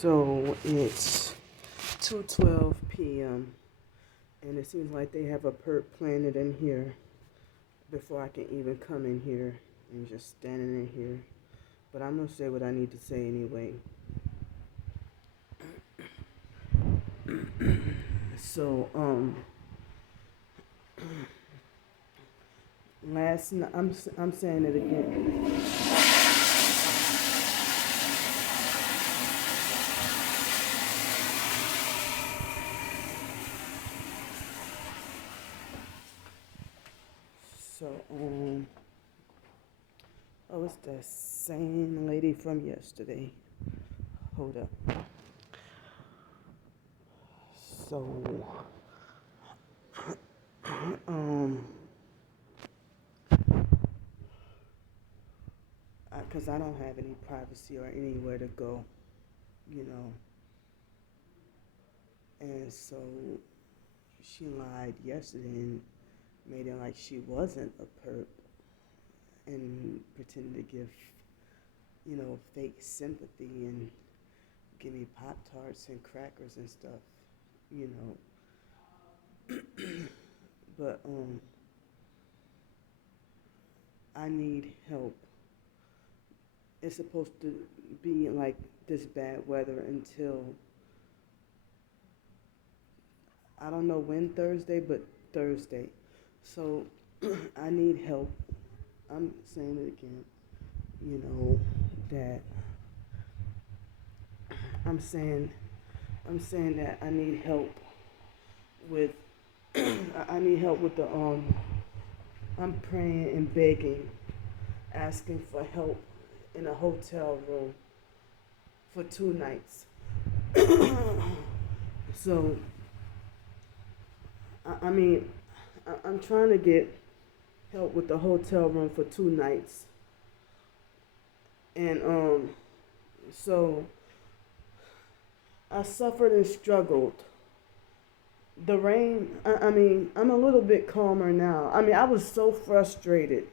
So it's 2:12 p.m. and it seems like they have a perp planted in here before I can even come in here and just standing in here. But I'm gonna say what I need to say anyway. So last night I'm saying it again. So oh, it's the same lady from yesterday. Hold up. So because I don't have any privacy or anywhere to go, you know. And so she lied yesterday and made it like she wasn't a perp and pretended to give, fake sympathy and give me Pop Tarts and crackers and stuff, you know. But I need help. It's supposed to be like this bad weather until I don't know when Thursday, but Thursday. So I need help. I'm saying it again, that I'm saying that I need help with I need help with the I'm praying and begging, asking for help in a hotel room for 2 nights. So I'm trying to get help with the hotel room for 2 nights. And so I suffered and struggled. The rain, I'm a little bit calmer now. I was so frustrated.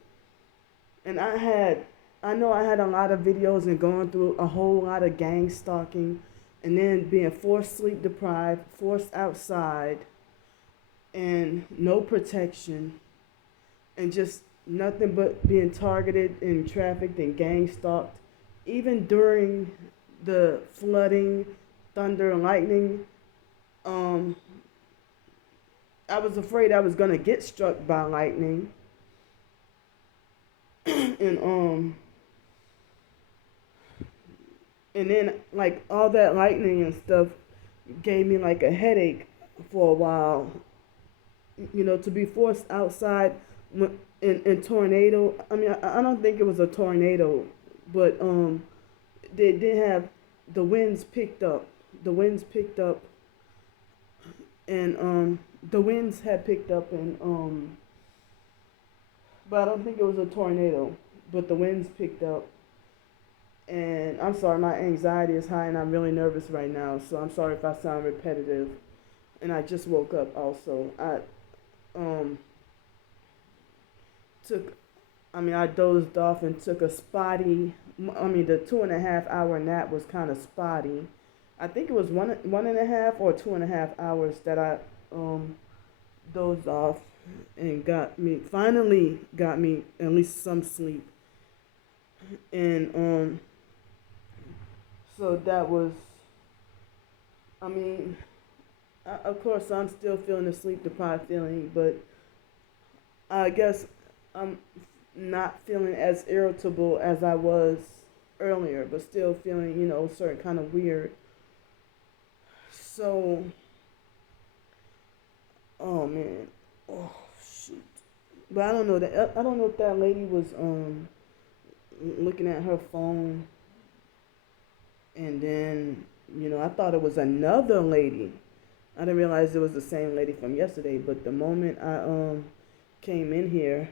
And I know I had a lot of videos and going through a whole lot of gang stalking and then being forced sleep deprived, forced outside, and no protection, and just nothing but being targeted and trafficked and gang stalked. Even during the flooding, thunder, and lightning, I was afraid I was gonna get struck by lightning, and and then like all that lightning and stuff gave me like a headache for a while. To be forced outside in tornado. I don't think it was a tornado, but they did have the winds picked up. The winds picked up, and the winds had picked up, and but I don't think it was a tornado. But the winds picked up, and I'm sorry, my anxiety is high, and I'm really nervous right now. So I'm sorry if I sound repetitive. And I just woke up. Also, um I dozed off and took a spotty. The 2.5 hour nap was kind of spotty. I think it was one and a half or 2.5 hours that I dozed off and finally got me at least some sleep. And so that was. Of course, I'm still feeling the sleep deprived feeling, but I guess I'm not feeling as irritable as I was earlier, but still feeling, certain kind of weird. So, oh man, oh shoot. But I don't know if that lady was looking at her phone, and then I thought it was another lady. I didn't realize it was the same lady from yesterday. But the moment I came in here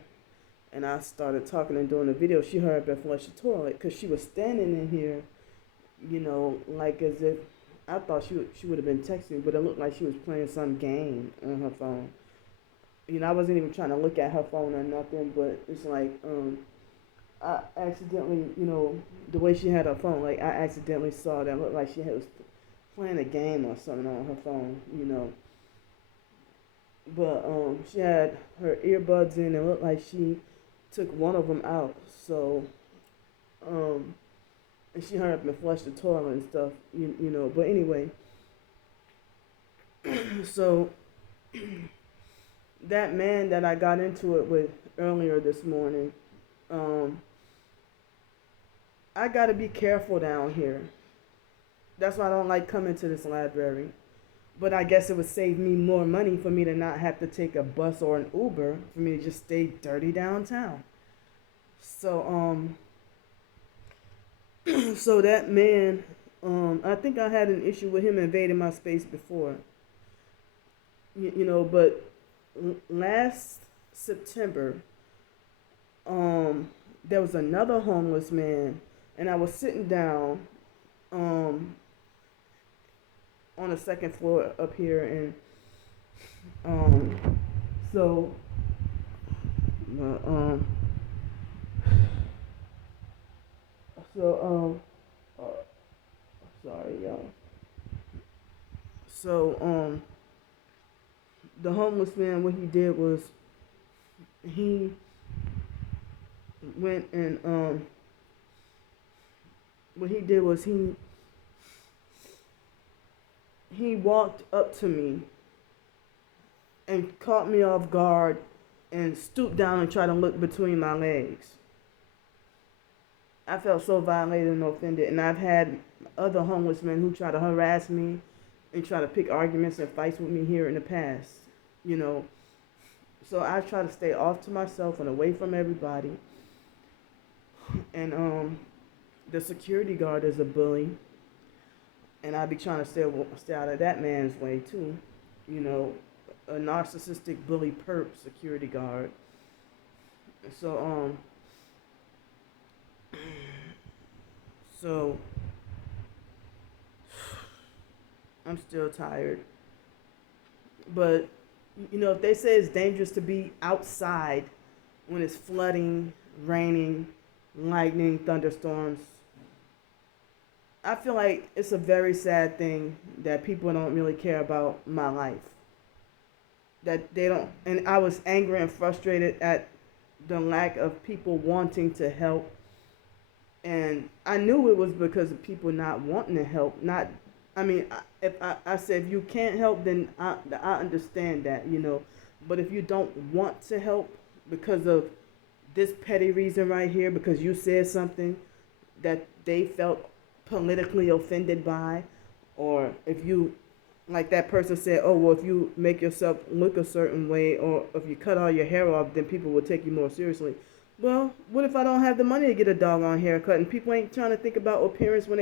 and I started talking and doing the video, she hurried up and flushed the toilet because she was standing in here, like as if I thought she would have been texting, but it looked like she was playing some game on her phone. I wasn't even trying to look at her phone or nothing, but it's like I accidentally, the way she had her phone, like I accidentally saw that looked like was playing a game or something on her phone. But she had her earbuds in and it looked like she took one of them out. So um, and she hurried up and flushed the toilet and stuff. But anyway, so that man that I got into it with earlier this morning, um, I gotta be careful down here. That's why I don't like coming to this library. But I guess it would save me more money for me to not have to take a bus or an Uber for me to just stay dirty downtown. So so that man, I think I had an issue with him invading my space before. But last September, um, there was another homeless man, and I was sitting down, um, on the second floor up here, and um, so, uh, um, so, sorry, y'all. So, the homeless man, what he did was he went and what he did was he walked up to me and caught me off guard and stooped down and tried to look between my legs. I felt so violated and offended, and I've had other homeless men who try to harass me and try to pick arguments and fights with me here in the past, you know. So I try to stay off to myself and away from everybody. And the security guard is a bully, and I be trying to stay out of that man's way too, you know, a narcissistic bully perp security guard. So so I'm still tired, but if they say it's dangerous to be outside when it's flooding, raining, lightning, thunderstorms, I feel like it's a very sad thing that people don't really care about my life. That they don't, and I was angry and frustrated at the lack of people wanting to help. And I knew it was because of people not wanting to help. Not, I mean, I said, if you can't help, then I understand that, But if you don't want to help because of this petty reason right here, because you said something that they felt politically offended by, or if you, like that person said, oh, well, if you make yourself look a certain way, or if you cut all your hair off, then people will take you more seriously. Well, what if I don't have the money to get a doggone haircut, and people ain't trying to think about appearance when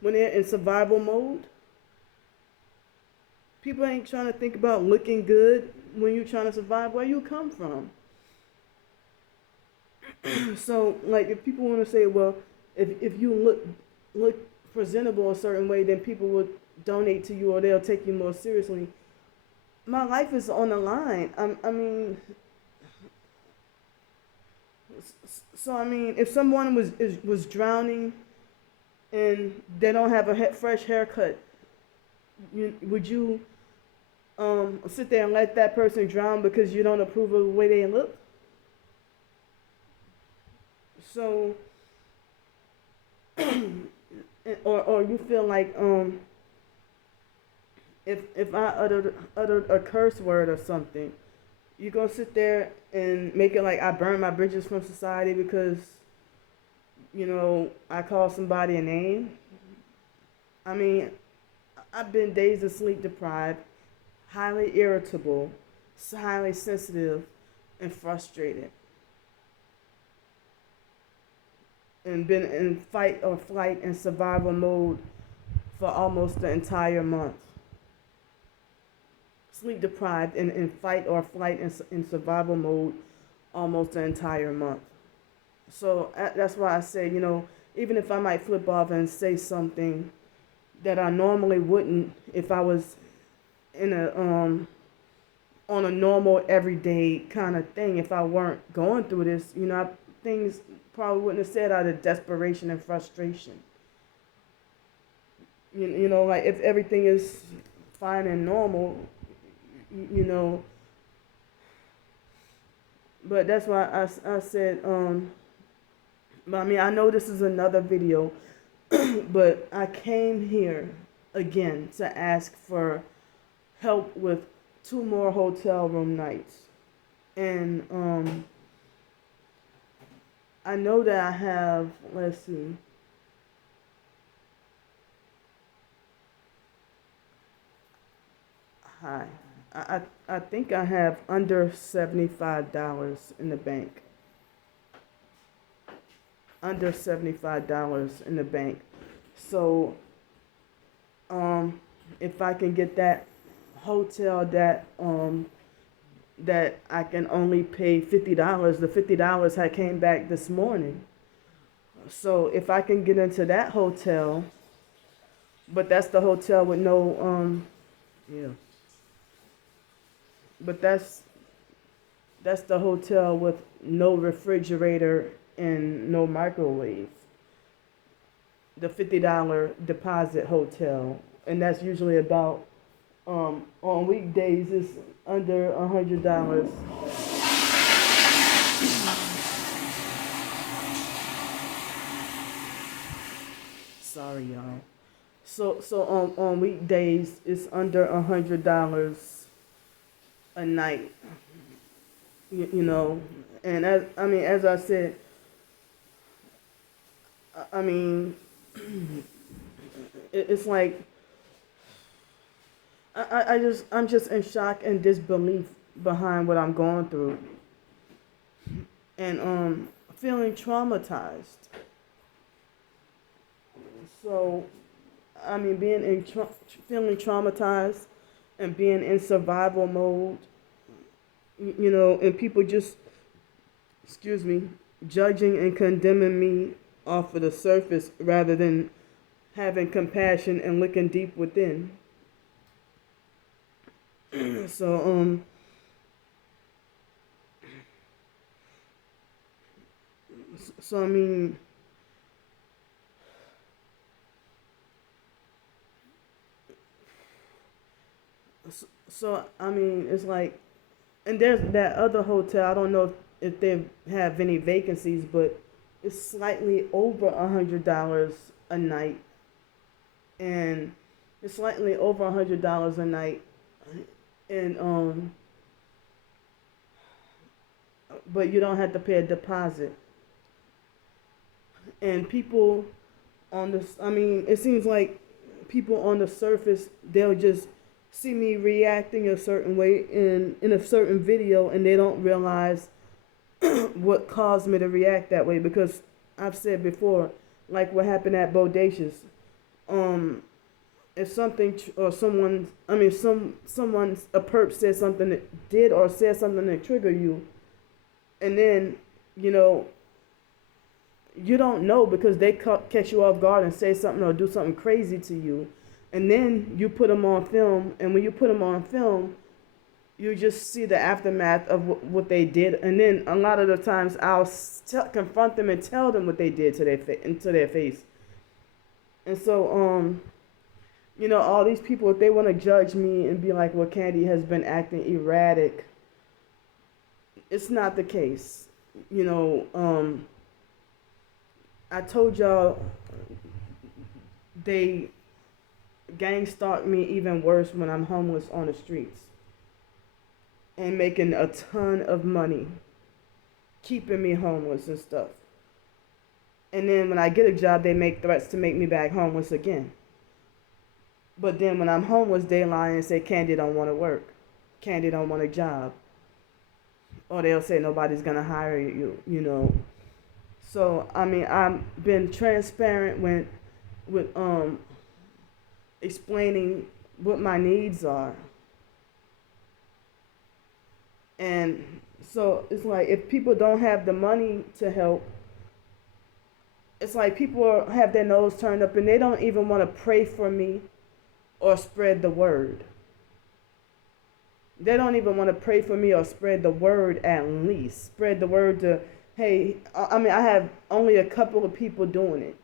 when they're in survival mode? People ain't trying to think about looking good when you're trying to survive where you come from. So, like, if people want to say, well, if you look presentable a certain way, then people will donate to you or they'll take you more seriously. My life is on the line. I mean, so I mean, if someone was drowning and they don't have a fresh haircut, would you sit there and let that person drown because you don't approve of the way they look? So, or you feel like if I uttered a curse word or something, you gonna sit there and make it like I burn my bridges from society because I call somebody a name? I mean, I've been days of sleep deprived, highly irritable, highly sensitive, and frustrated, and been in fight or flight and survival mode for almost the entire month. Sleep deprived and in fight or flight and in survival mode almost the entire month. So that's why I say, even if I might flip off and say something that I normally wouldn't if I was in a on a normal everyday kind of thing, if I weren't going through this, things probably wouldn't have said out of desperation and frustration. Like if everything is fine and normal, you know. But that's why I said, but I mean, I know this is another video, but I came here again to ask for help with 2 more hotel room nights. And I know that I have, let's see, hi. I think I have under $75 in the bank. Under $75 in the bank. So, if I can get that hotel that I can only pay $50. The $50 had came back this morning. So if I can get into that hotel, but that's the hotel with no yeah. But that's the hotel with no refrigerator and no microwave. The $50 deposit hotel, and that's usually about on weekdays it's under $100. Sorry, y'all. So on weekdays it's under $100 a night. You know, and as I said, I mean, it's like I'm just in shock and disbelief behind what I'm going through, and feeling traumatized. So, I mean, feeling traumatized and being in survival mode, and people just, excuse me, judging and condemning me off of the surface rather than having compassion and looking deep within. So, I mean, it's like, and there's that other hotel. I don't know if they have any vacancies, but it's slightly over $100 a night, and it's slightly over $100 a night, and but you don't have to pay a deposit. And people on this, I mean, it seems like people on the surface, they'll just see me reacting a certain way in a certain video, and they don't realize what caused me to react that way. Because I've said before, like what happened at Bodacious, if something or someone, I mean, a perp said something that did or said something that triggered you, and then you don't know because they catch you off guard and say something or do something crazy to you, and then you put them on film, and when you put them on film, you just see the aftermath of what they did, and then a lot of the times I'll confront them and tell them what they did to their face. And so all these people, if they want to judge me and be like, well, Candy has been acting erratic, it's not the case. I told y'all they gang stalk me even worse when I'm homeless on the streets and making a ton of money, keeping me homeless and stuff. And then when I get a job, they make threats to make me back homeless again. But then when I'm homeless, they lie and say Candy don't want to work. Candy don't want a job. Or they'll say nobody's going to hire you, So, I mean, I've been transparent with explaining what my needs are. And so it's like if people don't have the money to help, it's like people have their nose turned up and they don't even want to pray for me or spread the word. They don't even want to pray for me or spread the word, at least. Spread the word to hey, I mean, I have only a couple of people doing it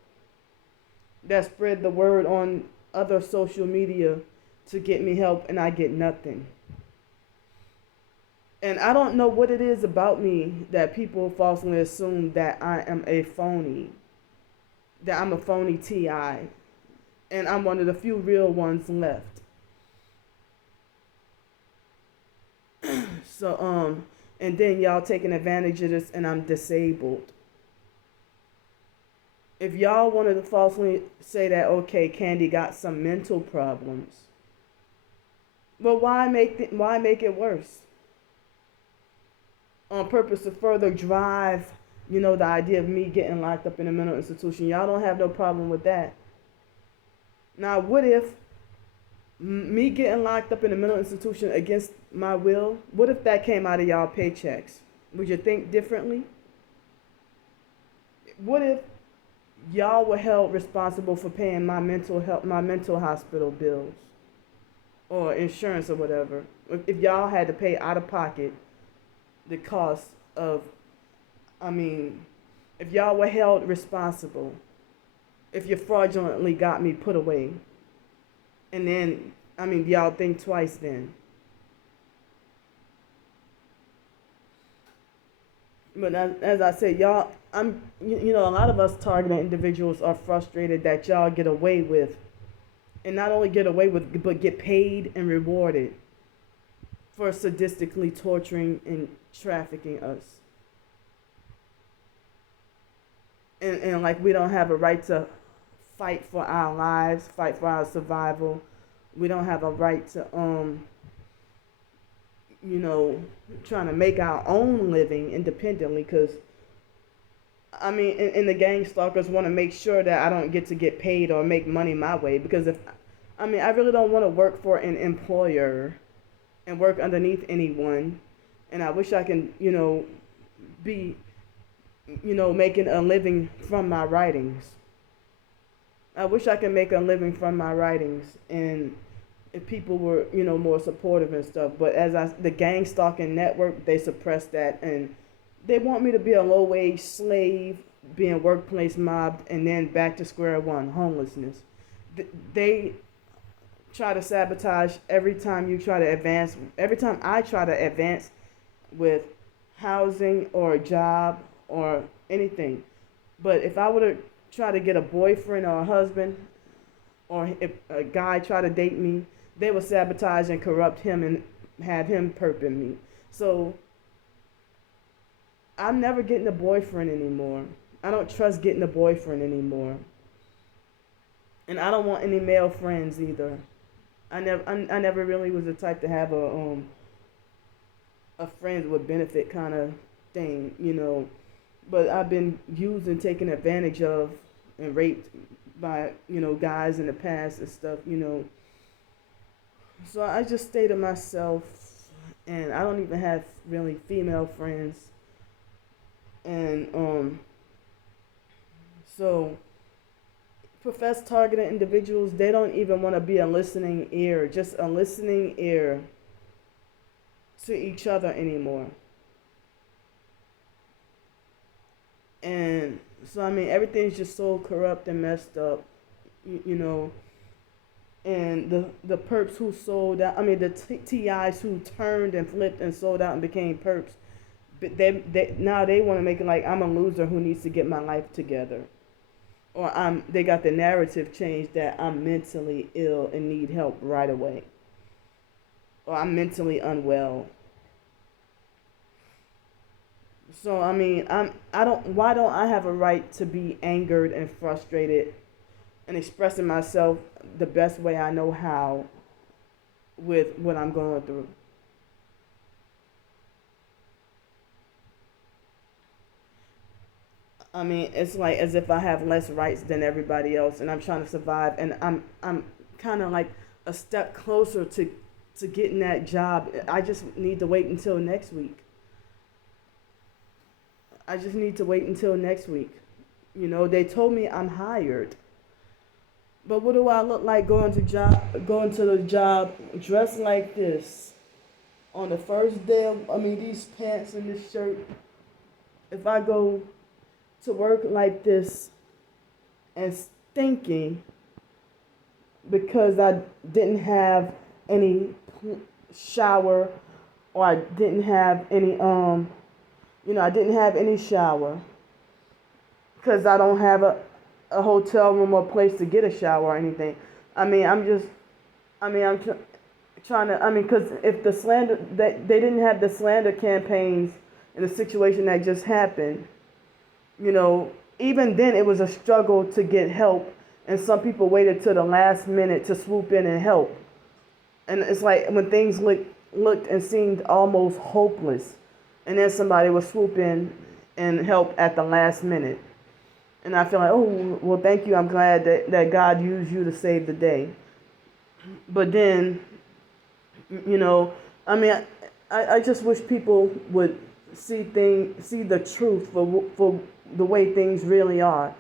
that spread the word on other social media to get me help, and I get nothing. And I don't know what it is about me that people falsely assume that I am a phony, that I'm a phony TI, and I'm one of the few real ones left. So, and then y'all taking advantage of this, and I'm disabled. If y'all wanted to falsely say that, okay, Candy got some mental problems, but why make it worse? On purpose to further drive, the idea of me getting locked up in a mental institution. Y'all don't have no problem with that. Now, what if me getting locked up in a mental institution against my will, what if that came out of y'all paychecks? Would you think differently? What if y'all were held responsible for paying my mental health, my mental hospital bills or insurance or whatever? If y'all had to pay out of pocket the cost of, I mean, if y'all were held responsible, if you fraudulently got me put away, and then, I mean, y'all think twice then. But as I said, y'all, a lot of us targeted individuals are frustrated that y'all get away with, and not only get away with, but get paid and rewarded for sadistically torturing and trafficking us. And like we don't have a right to fight for our lives, fight for our survival. We don't have a right to trying to make our own living independently, because I mean, and the gang stalkers want to make sure that I don't get paid or make money my way, because I really don't want to work for an employer and work underneath anyone, and I wish I can, be, making a living from my writings. I wish I could make a living from my writings, and if people were, more supportive and stuff. But the gang stalking network, they suppress that, and they want me to be a low wage slave, being workplace mobbed, and then back to square one, homelessness. They try to sabotage every time you try to advance. Every time I try to advance with housing or a job or anything. But if I were to try to get a boyfriend or a husband, or if a guy try to date me, they will sabotage and corrupt him and have him perping me. So I'm never getting a boyfriend anymore. I don't trust getting a boyfriend anymore. And I don't want any male friends either. I never really was the type to have a friends with benefit kind of thing. But I've been used and taken advantage of and raped by, guys in the past and stuff. So I just stay to myself, and I don't even have really female friends. And so professed targeted individuals, they don't even want to be a listening ear, just a listening ear to each other anymore. And so, I mean, everything's just so corrupt and messed up, and the perps who sold out, the TIs who turned and flipped and sold out and became perps, but now they want to make it like I'm a loser who needs to get my life together. Or they got the narrative changed that I'm mentally ill and need help right away. Or I'm mentally unwell. So why don't I have a right to be angered and frustrated and expressing myself the best way I know how with what I'm going through? It's like as if I have less rights than everybody else, and I'm trying to survive, and I'm kind of like a step closer to getting that job. I just need to wait until next week. I just need to wait until next week. They told me I'm hired. But what do I look like going to the job dressed like this on the first day of, these pants and this shirt? if I go to work like this and stinking because I didn't have any shower, or I didn't have any I didn't have any shower because I don't have a hotel room or place to get a shower or anything. I mean, I'm just, I mean, I'm trying to, because if the slander, that they didn't have the slander campaigns in the situation that just happened, even then it was a struggle to get help, and some people waited till the last minute to swoop in and help. And it's like when things looked and seemed almost hopeless, and then somebody would swoop in and help at the last minute. And I feel like, oh, well, thank you. I'm glad that God used you to save the day. But then, I just wish people would see the truth for the way things really are.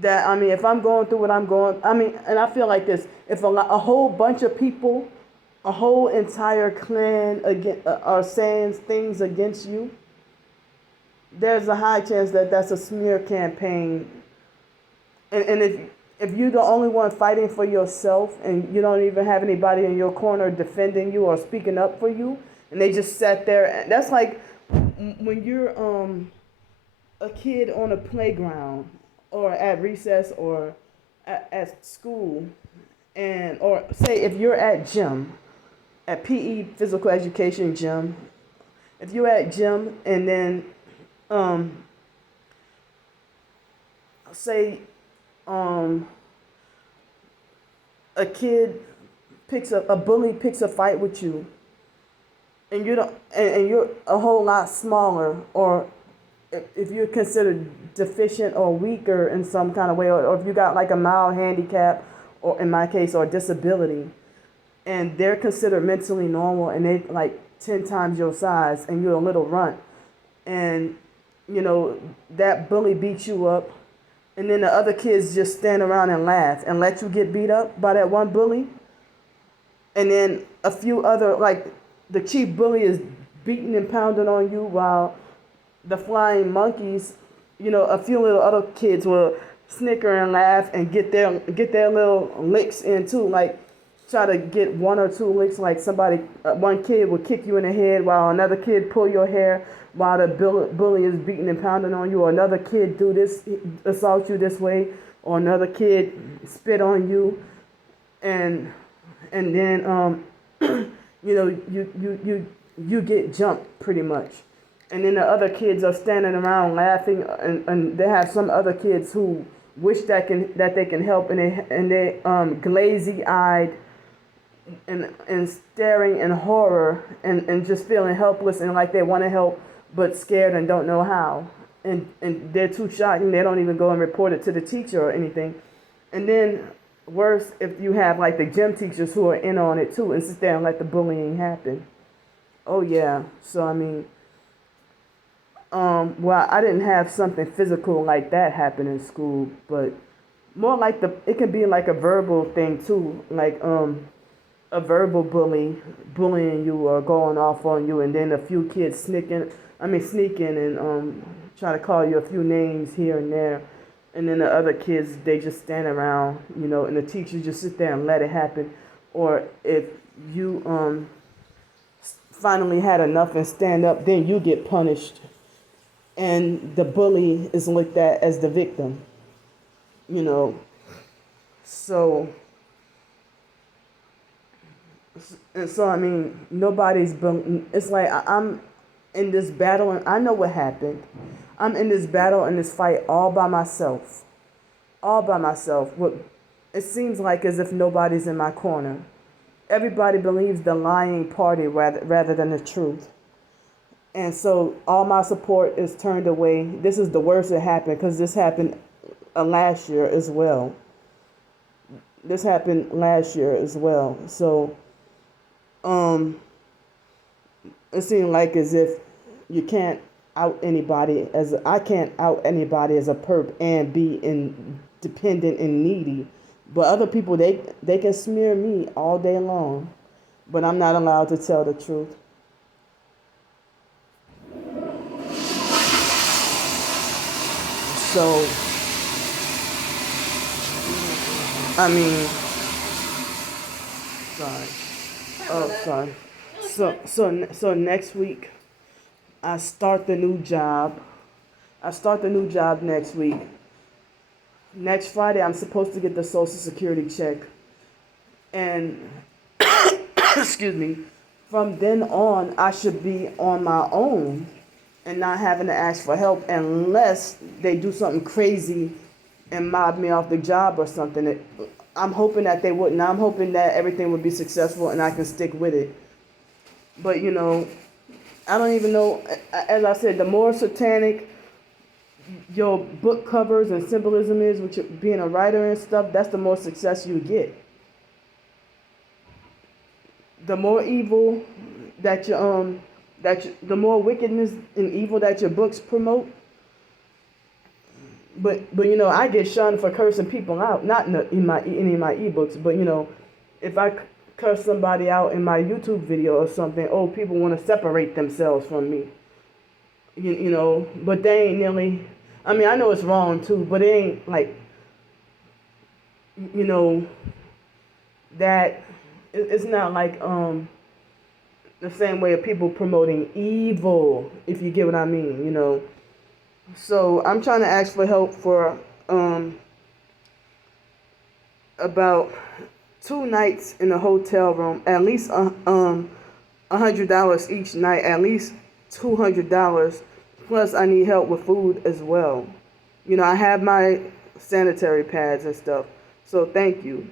That, if I'm going through what I'm going, and I feel like this: if a whole bunch of people, a whole entire clan are saying things against you, there's a high chance that that's a smear campaign. And if you're the only one fighting for yourself, and you don't even have anybody in your corner defending you or speaking up for you, and they just sat there, that's like when you're a kid on a playground or at recess or at school, or say if you're at gym, at PE, physical education gym, if you're at gym and then say a bully picks a fight with you, and you're a whole lot smaller, or if you're considered deficient or weaker in some kind of way, or if you got like a mild handicap, or in my case, or disability, and they're considered mentally normal, and they like 10 times your size, and you're a little runt, and that bully beats you up, and then the other kids just stand around and laugh and let you get beat up by that one bully, and then a few other, like the chief bully is beating and pounding on you, while the flying monkeys, a few little other kids will snicker and laugh and get their little licks in too, like try to get one or two licks, like one kid will kick you in the head while another kid pull your hair while the bully is beating and pounding on you, or another kid assault you this way, or another kid spit on you, and then you get jumped pretty much. And then the other kids are standing around laughing, and they have some other kids who wish that they can help, and they glazy-eyed and staring in horror, and just feeling helpless, and like they want to help but scared and don't know how, and they're too shocked, and they don't even go and report it to the teacher or anything. And then worse, if you have like the gym teachers who are in on it too and sit there and let the bullying happen. Oh yeah. So well, I didn't have something physical like that happen in school, but more like it can be like a verbal thing too, like a verbal bullying you or going off on you, and then a few kids sneaking and try to call you a few names here and there, and then the other kids, they just stand around, and the teachers just sit there and let it happen. Or if you finally had enough and stand up, then you get punished, and the bully is looked at as the victim, so. And so, nobody's, it's like I'm in this battle, and I know what happened. I'm in this battle and this fight all by myself. All by myself. It seems like as if nobody's in my corner. Everybody believes the lying party rather than the truth. And so all my support is turned away. This is the worst that happened, because this happened last year as well. So, it seemed like as if you can't out anybody I can't out anybody as a perp and be independent and needy. But other people, they can smear me all day long, but I'm not allowed to tell the truth. So, I mean, sorry. Oh, sorry. So next week, I start the new job. I start the new job next week. Next Friday, I'm supposed to get the Social Security check. And, excuse me, from then on, I should be on my own and not having to ask for help unless they do something crazy and mob me off the job or something. I'm hoping that they wouldn't. I'm hoping that everything would be successful and I can stick with it. But, I don't even know. As I said, the more satanic your book covers and symbolism is, with your, being a writer and stuff, that's the more success you get. The more evil that the more wickedness and evil that your books promote. But I get shunned for cursing people out, not in any of my ebooks, but if I curse somebody out in my YouTube video or something, people want to separate themselves from me. But they ain't nearly. I mean, I know it's wrong too, but it ain't like, that. It's not like the same way of people promoting evil, if you get what I mean. So I'm trying to ask for help for about 2 nights in a hotel room, at least $100 each night, at least $200. Plus, I need help with food as well. I have my sanitary pads and stuff. So thank you.